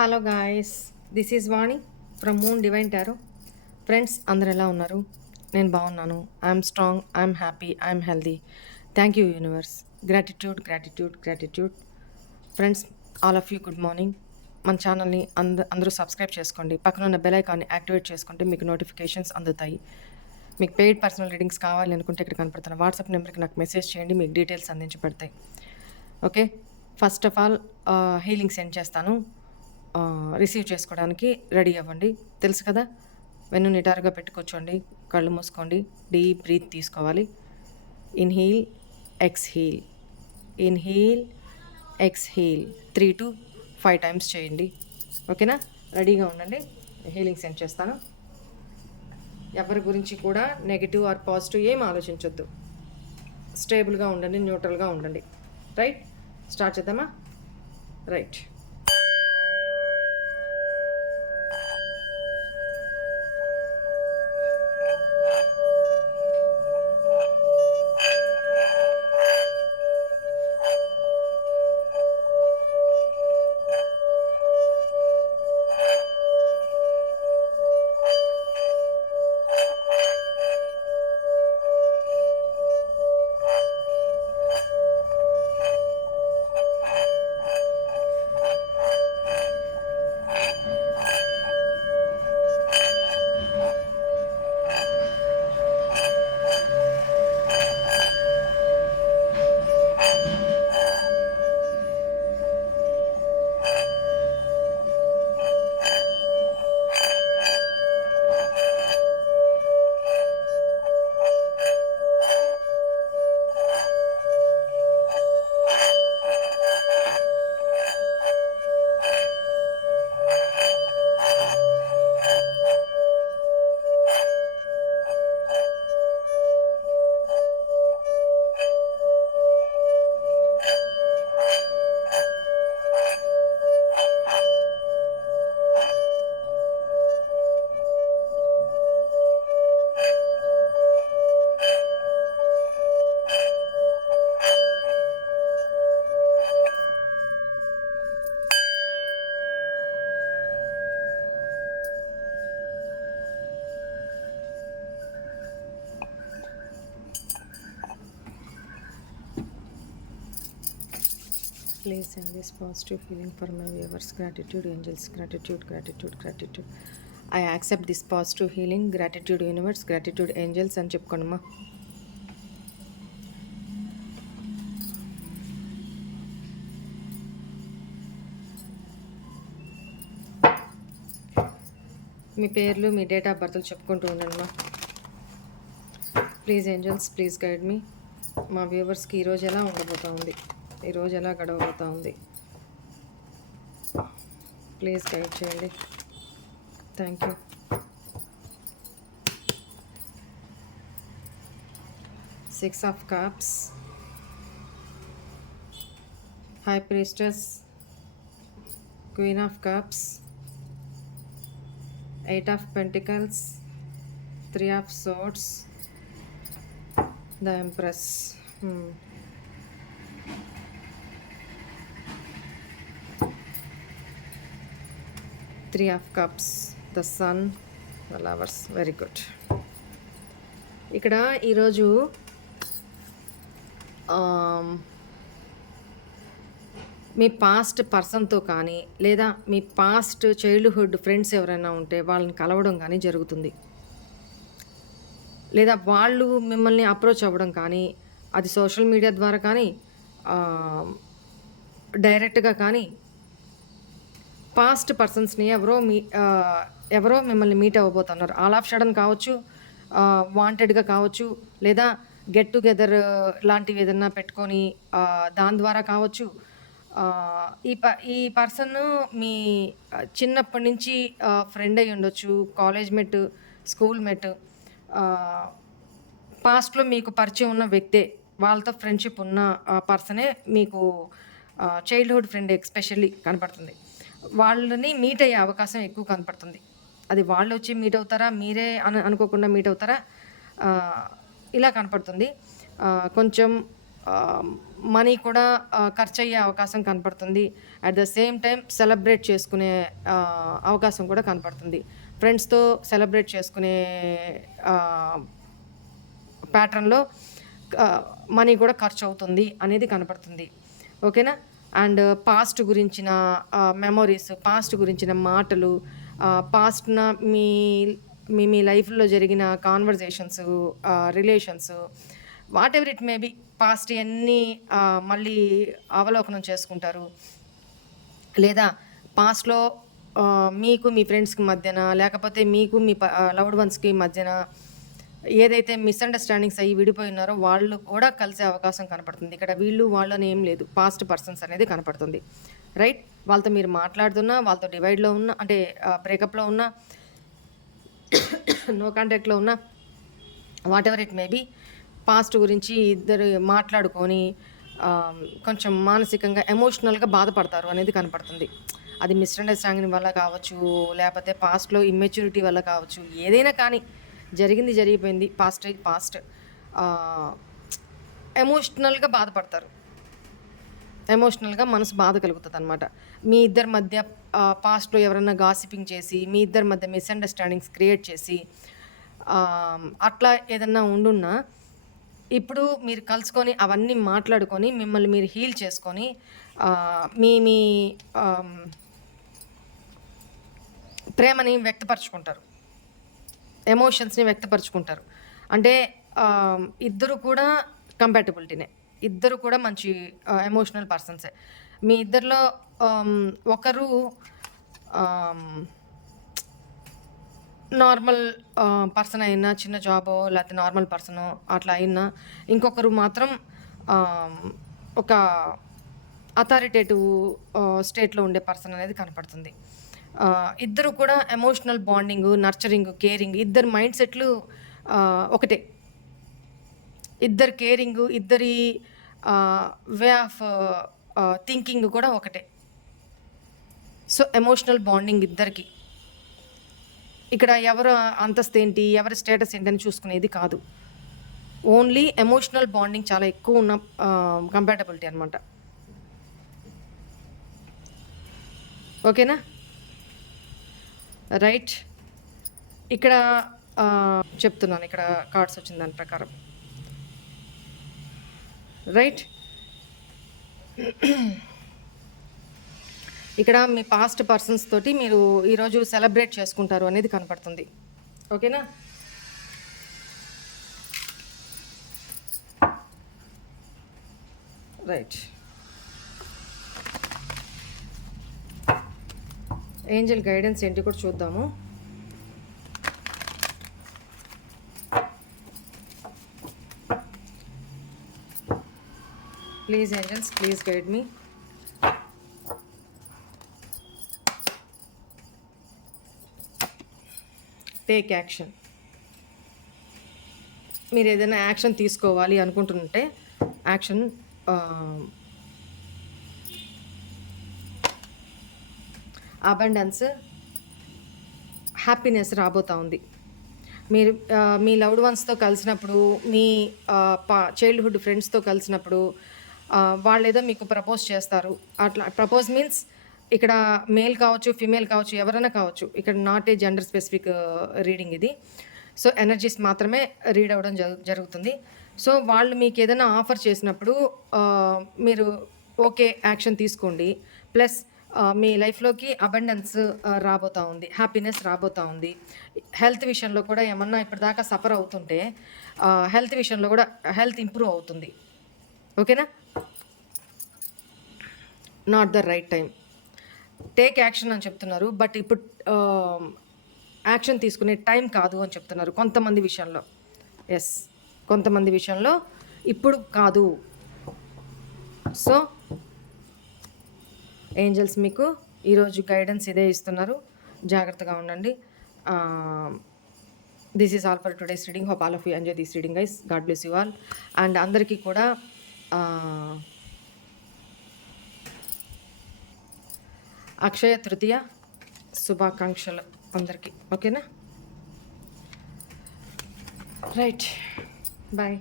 Hello guys, this is Vani from moon divine tarot. Friends, అందరు ఎలా ఉన్నారు? నేను బాగున్నాను. I'm strong, I'm happy, I'm healthy. Thank you universe. Gratitude gratitude gratitude. Friends, all of you good morning. మన ఛానల్ని అందరూ subscribe చేసుకోండి. పక్కన ఉన్న బెల్ ఐకాన్ని యాక్టివేట్ చేసుకుంటే మీకు నోటిఫికేషన్స్ అందుతాయి. మీకు పెయిడ్ పర్సనల్ రీడింగ్స్ కావాలి అనుకుంటే ఇక్కడ కనపడుతున్న వాట్సాప్ నెంబర్కి నాకు మెసేజ్ చేయండి, మీకు డీటెయిల్స్ అందించబడతాయి. Okay, first of all healing send చేస్తాను. రిసీవ్ చేసుకోవడానికి రెడీ అవ్వండి. తెలుసు కదా, వెన్ను నిటారుగా పెట్టి కూర్చోండి, కళ్ళు మూసుకోండి, డీప్ బ్రీత్ తీసుకోవాలి. ఇన్హీల్, ఎక్స్హీల్, ఇన్హీల్, ఎక్స్హీల్ 3 to 5 టైమ్స్ చేయండి. ఓకేనా? రెడీగా ఉండండి, హీలింగ్ సెండ్ చేస్తాను. ఎవరి గురించి కూడా నెగిటివ్ ఆర్ పాజిటివ్ ఏం ఆలోచించొద్దు. స్టేబుల్గా ఉండండి, న్యూట్రల్గా ఉండండి. రైట్, స్టార్ట్ చేద్దామా? Right. Please send this positive feeling for my viewers. Gratitude angels, gratitude, gratitude, gratitude. I accept this positive healing. Gratitude universe, gratitude angels అని చెప్పుకోండమ్మా. మీ పేర్లు, మీ డేట్ ఆఫ్ బర్త్లు చెప్పుకుంటూ ఉండండిమా. ప్లీజ్ ఏంజల్స్, ప్లీజ్ గైడ్ మీ. మా వ్యూవర్స్కి ఈరోజు ఎలా ఉండబోతూ ఉంది, ఈరోజు ఎలా గడవబోతూ ఉంది, ప్లీజ్ గైడ్ చేయండి. Thank you. Six of cups, high priestess, queen of cups, 8 of pentacles, 3 of swords, the empress. 3 of cups, the sun, the lovers. Very good. ఇక్కడ ఈరోజు మీ పాస్ట్ పర్సన్తో కానీ లేదా మీ పాస్ట్ చైల్డ్హుడ్ ఫ్రెండ్స్ ఎవరైనా ఉంటే వాళ్ళని కలవడం కానీ జరుగుతుంది. లేదా వాళ్ళు మిమ్మల్ని అప్రోచ్ అవ్వడం కానీ, అది సోషల్ మీడియా ద్వారా కానీ డైరెక్ట్గా కానీ, పాస్ట్ పర్సన్స్ని ఎవరో మిమ్మల్ని మీట్ అవ్వబోతున్నారు. ఆల్ ఆఫ్ సడన్ కావచ్చు, వాంటెడ్గా కావచ్చు, లేదా గెట్ టుగెదర్ లాంటివి ఏదన్నా పెట్టుకొని దాని ద్వారా కావచ్చు. ఈ పర్సన్ మీ చిన్నప్పటి నుంచి ఫ్రెండ్ అయ్యి ఉండొచ్చు, కాలేజ్ మేట్, స్కూల్ మేట్, పాస్ట్లో మీకు పరిచయం ఉన్న వ్యక్తే, వాళ్ళతో ఫ్రెండ్షిప్ ఉన్న పర్సనే మీకు చైల్డ్హుడ్ ఫ్రెండ్ ఎస్పెషల్లీ కనపడుతుంది. వాళ్ళని మీట్ అయ్యే అవకాశం ఎక్కువ కనపడుతుంది. అది వాళ్ళు వచ్చి మీట్ అవుతారా, మీరే అనుకోకుండా మీట్ అవుతారా, ఇలా కనపడుతుంది. కొంచెం మనీ కూడా ఖర్చయ్యే అవకాశం కనపడుతుంది. At the same time celebrate చేసుకునే అవకాశం కూడా కనపడుతుంది. ఫ్రెండ్స్‌తో సెలబ్రేట్ చేసుకునే ప్యాటర్న్‌లో మనీ కూడా ఖర్చవుతుంది అనేది కనపడుతుంది. ఓకేనా? అండ్ పాస్ట్ గురించిన మెమోరీస్, పాస్ట్ గురించిన మాటలు, పాస్ట్‌న మీ మీ మీ లైఫ్‌లో జరిగిన conversations, relations, whatever it may be పాస్ట్‌యన్నీ మళ్ళీ అవలోకనం చేసుకుంటారు. లేదా పాస్ట్‌లో మీకు మీ ఫ్రెండ్స్‌కి మధ్యన, లేకపోతే మీకు మీ లవ్డ్ వన్స్‌కి మధ్యన ఏదైతే మిస్‌అండర్‌స్టాండింగ్స్ అయ్యి విడిపోయున్నారో వాళ్ళు కూడా కలిసే అవకాశం కనపడుతుంది. ఇక్కడ వీళ్ళు, వాళ్ళని ఏం లేదు. పాస్ట్ పర్సన్స్ అనేది కనపడుతుంది. రైట్? వాళ్ళతో మీరు మాట్లాడుతున్నా, వాళ్ళతో డివైడ్‌లో ఉన్నా, అంటే బ్రేకప్‌లో ఉన్నా, నో కాంటాక్ట్‌లో ఉన్నా, whatever it may be past గురించి ఇద్దరు మాట్లాడుకొని కొంచెం మానసికంగా, ఎమోషనల్‌గా బాధపడతారు అనేది కనపడుతుంది. అది మిస్‌అండర్‌స్టాండింగ్ వల్ల కావచ్చు, లేకపోతే పాస్ట్‌లో ఇమ్మెచ్యూరిటీ వల్ల కావచ్చు, ఏదైనా కానీ జరిగింది జరిగిపోయింది. Past is past. ఎమోషనల్‌గా బాధపడతారు. ఎమోషనల్‌గా మనసు బాధ కలుగుతదనమాట. మీ ఇద్దరి మధ్య పాస్ట్‌లో ఎవరన్నా గాసిపింగ్ చేసి, మీ ఇద్దరి మధ్య మిస్‌అండర్‌స్టాండింగ్స్ క్రియేట్ చేసి, అట్లా ఏదన్నా ఉండున్నా, ఇప్పుడు మీరు కలుసుకొని అవన్నీ మాట్లాడుకొని, మిమ్మల్ని మీరు హీల్ చేసుకొని, మీ మీ ప్రేమని వ్యక్తపరుచుకుంటారు. ఎమోషన్స్‌ని వ్యక్తపరుచుకుంటారు. అంటే ఇద్దరు కూడా కంపాటిబిలిటీనే. ఇద్దరు కూడా మంచి ఎమోషనల్ పర్సన్సే. మీ ఇద్దరిలో ఒకరు నార్మల్ పర్సన్ అయినా, చిన్న జాబో లేకపోతే నార్మల్ పర్సనో అట్లా అయినా, ఇంకొకరు మాత్రం ఒక అథారిటేటివ్ స్టేట్‌లో ఉండే పర్సన్ అనేది కనపడుతుంది. ఇద్దరు కూడా ఎమోషనల్ బాండింగు, నర్చరింగు, కేరింగ్, ఇద్దరి మైండ్ సెట్లు ఒకటే. ఇద్దరి కేరింగు, ఇద్దరి వే ఆఫ్ థింకింగ్ కూడా ఒకటే. సో, ఎమోషనల్ బాండింగ్ ఇద్దరికి. ఇక్కడ ఎవరు అంతస్తేంటి, ఎవరి స్టేటస్ ఏంటని చూసుకునేది కాదు. ఓన్లీ ఎమోషనల్ బాండింగ్ చాలా ఎక్కువ ఉన్న కంపాటబిలిటీ అనమాట. ఓకేనా? రైట్. ఇక్కడ చెప్తున్నాను, ఇక్కడ కార్డ్స్ వచ్చిన దాని ప్రకారం. రైట్. ఇక్కడ మీ పాస్ట్ పర్సన్స్ తోటి మీరు ఈరోజు సెలబ్రేట్ చేసుకుంటారు అనేది కనపడుతుంది. ఓకేనా? రైట్. ఏంజెల్ గైడెన్స్ ఏంటి కూడా చూద్దాము. Please angels, please guide me. Take action. మీరు ఏదైనా యాక్షన్ తీసుకోవాలి అనుకుంటుంటే యాక్షన్ అబండెన్స్, హ్యాపీనెస్ రాబోతూ ఉంది. మీరు మీ లవ్డ్ వన్స్తో కలిసినప్పుడు, మీ చైల్డ్హుడ్ ఫ్రెండ్స్తో కలిసినప్పుడు వాళ్ళు ఏదో మీకు ప్రపోజ్ చేస్తారు. అట్లా ప్రపోజ్ మీన్స్ ఇక్కడ మేల్ కావచ్చు, ఫీమేల్ కావచ్చు, ఎవరైనా కావచ్చు. ఇక్కడ not a gender specific reading ఇది. సో, ఎనర్జీస్ మాత్రమే రీడ్ అవ్వడం జరుగుతుంది. సో, వాళ్ళు మీకు ఏదైనా ఆఫర్ చేసినప్పుడు మీరు ఓకే యాక్షన్ తీసుకోండి. ప్లస్ మీ లైఫ్‌లోకి అబండెన్స్ రాబోతా ఉంది. హ్యాపీనెస్ రాబోతా ఉంది. హెల్త్ విషయంలో కూడా ఏమన్నా ఇప్పటిదాకా సఫర్ అవుతుంటే హెల్త్ విషయంలో కూడా హెల్త్ ఇంప్రూవ్ అవుతుంది. ఓకేనా? Not the right time. Take action అని చెప్తున్నారు. బట్ ఇప్పుడు యాక్షన్ తీసుకునే టైం కాదు అని చెప్తున్నారు కొంతమంది విషయంలో. ఎస్, కొంతమంది విషయంలో ఇప్పుడు కాదు. సో, ఏంజల్స్ మీకు ఈరోజు గైడెన్స్ ఇదే ఇస్తున్నారు. జాగ్రత్తగా ఉండండి. This is all for today's reading. Hope all of you enjoy this reading guys. God bless you all. And అందరికీ కూడా అక్షయ తృతీయ శుభాకాంక్షలు అందరికీ. ఓకేనా? రైట్. బాయ్.